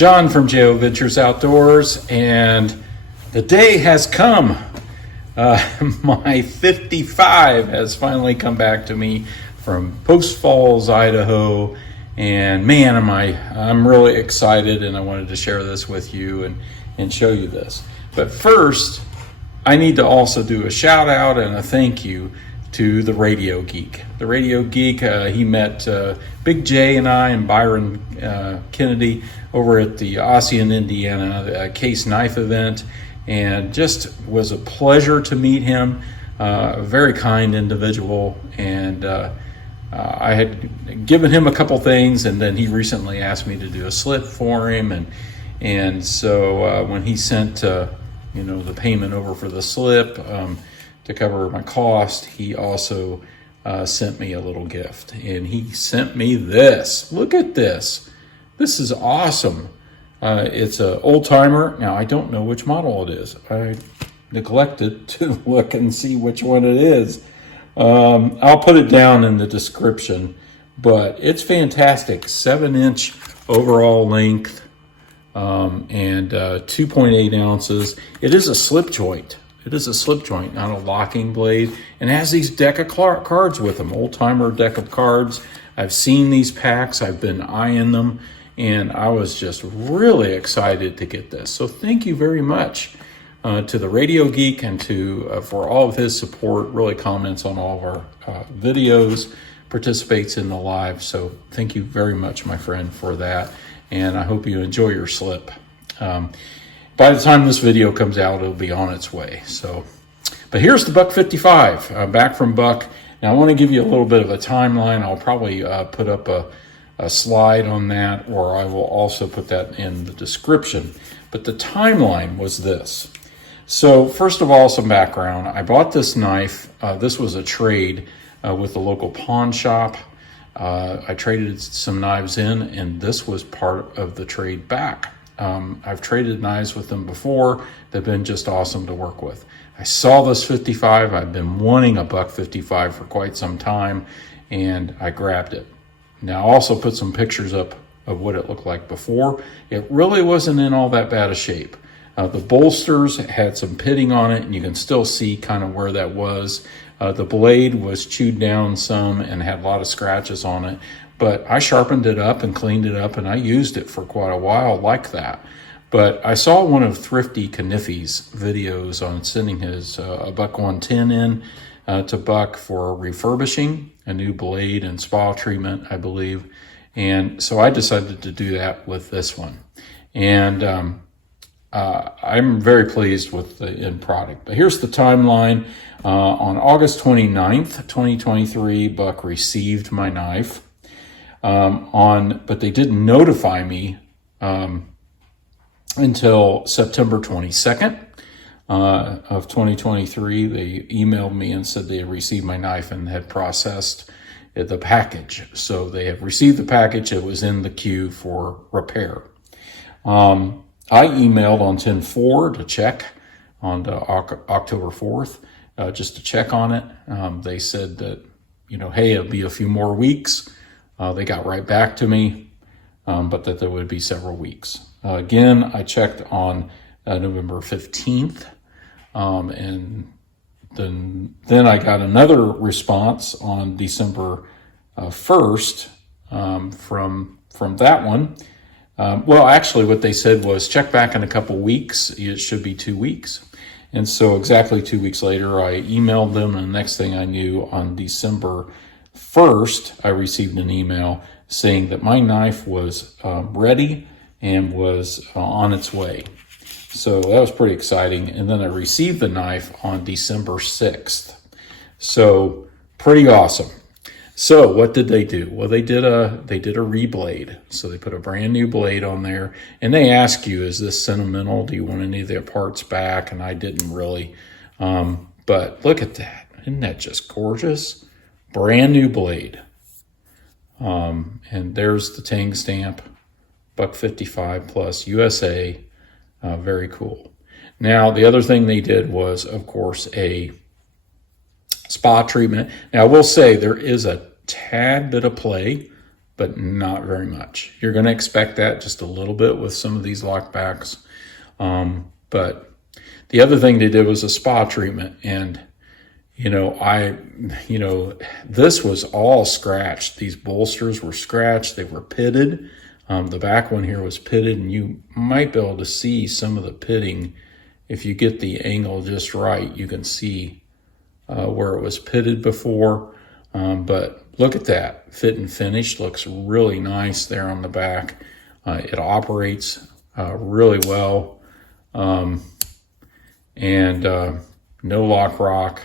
John from JO Ventures Outdoors, and the day has come. My 55 has finally come back to me from Post Falls, Idaho, and man, I'm really excited, and I wanted to share this with you and show you this. But first, I need to also do a shout out and a thank you to the Radio Geek. The Radio Geek, he met Big J and I and Byron Kennedy over at the Ossian, Indiana Case Knife event, and just was a pleasure to meet him. A very kind individual, and I had given him a couple things, and then he recently asked me to do a slip for him, and so when he sent the payment over for the slip to cover my cost, he also sent me a little gift, and he sent me this. Look at this. This is awesome. It's an old timer. Now, I don't know which model it is. I neglected to look and see which one it is. I'll put it down in the description, but it's fantastic. 7-inch overall length and 2.8 ounces. It is a slip joint. It is a slip joint, not a locking blade, and it has these deck of cards with them, old timer deck of cards. I've seen these packs. I've been eyeing them, and I was just really excited to get this. So thank you very much to the Radio Geek and for all of his support, really comments on all of our videos, participates in the live. So thank you very much, my friend, for that. And I hope you enjoy your slip. By the time this video comes out, it'll be on its way. So, but here's the Buck 55, back from Buck. Now I want to give you a little bit of a timeline. I'll probably put up a slide on that, or I will also put that in the description. But the timeline was this. So first of all, some background. I bought this knife. This was a trade with the local pawn shop. I traded some knives in, and this was part of the trade back. I've traded knives with them before. They've been just awesome to work with. I saw this 55. I've been wanting a Buck 55 for quite some time, and I grabbed it. Now, I also put some pictures up of what it looked like before. It really wasn't in all that bad a shape. The bolsters had some pitting on it, and you can still see kind of where that was. The blade was chewed down some and had a lot of scratches on it, but I sharpened it up and cleaned it up, and I used it for quite a while like that. But I saw one of Thrifty Kniffy's videos on sending his a Buck 110 in to Buck for refurbishing a new blade and spa treatment, I believe. And so I decided to do that with this one. And I'm very pleased with the end product. But here's the timeline. On August 29th, 2023, Buck received my knife. But they didn't notify me until September 22nd of 2023. They emailed me and said they had received my knife and had processed the package. So they have received the package. It was in the queue for repair. I emailed on 10/4 to check on October 4th, just to check on it. They said that, hey, it'll be a few more weeks. They got right back to me, but that there would be several weeks. Again, I checked on November 15th, and then I got another response on December 1st from that one. Well, actually, what they said was check back in a couple weeks. It should be 2 weeks. And so exactly 2 weeks later, I emailed them, and the next thing I knew, on December 1st, I received an email saying that my knife was ready and was on its way. So that was pretty exciting. And then I received the knife on December 6th. So pretty awesome. So what did they do? Well, they did a reblade. So they put a brand new blade on there, and they ask you, is this sentimental? Do you want any of their parts back? And I didn't really. But look at that. Isn't that just gorgeous? Brand new blade. And there's the Tang stamp, Buck 55 plus USA. Very cool. Now, the other thing they did was, of course, a spa treatment. Now, I will say there is a tad bit of play but not very much. You're going to expect that just a little bit with some of these lockbacks. But the other thing they did was a spa treatment. And, this was all scratched. These bolsters were scratched. They were pitted. The back one here was pitted, and you might be able to see some of the pitting. If you get the angle just right, you can see where it was pitted before. But look at that. Fit and finish looks really nice there on the back. It operates really well. And no lock rock.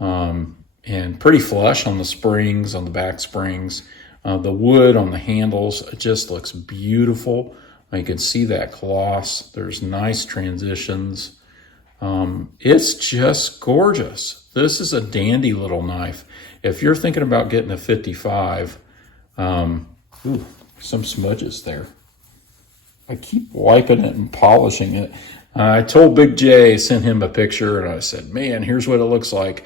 And pretty flush on the springs, on the back springs. The wood on the handles, it just looks beautiful. You can see that gloss. There's nice transitions. It's just gorgeous. This is a dandy little knife. If you're thinking about getting a 55, ooh, some smudges there. I keep wiping it and polishing it. I told Big J, sent him a picture, and I said, man, here's what it looks like.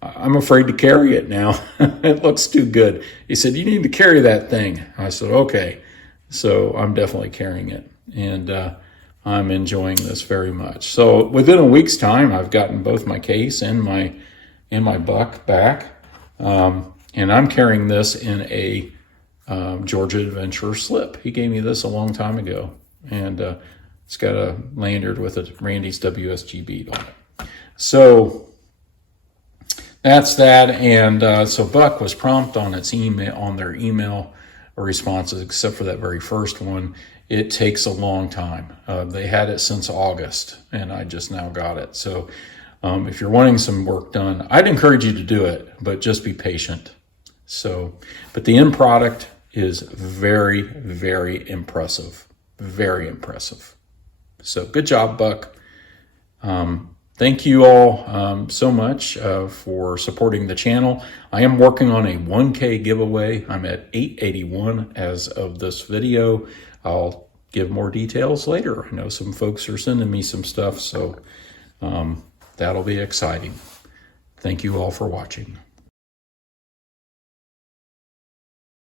I'm afraid to carry it now. It looks too good. He said, you need to carry that thing. I said, okay. So I'm definitely carrying it. And I'm enjoying this very much. So within a week's time, I've gotten both my case and my buck back. And I'm carrying this in a Georgia Adventure slip. He gave me this a long time ago. And it's got a lanyard with a Randy's WSG bead on it. So that's that. And so Buck was prompt on its email, on their email responses, except for that very first one. It takes a long time. They had it since August, and I just now got it. So if you're wanting some work done, I'd encourage you to do it, but just be patient. So, but the end product is very, very impressive. Very impressive. So good job, Buck. Thank you all so much for supporting the channel. I am working on a 1K giveaway. I'm at 881 as of this video. I'll give more details later. I know some folks are sending me some stuff, so that'll be exciting. Thank you all for watching.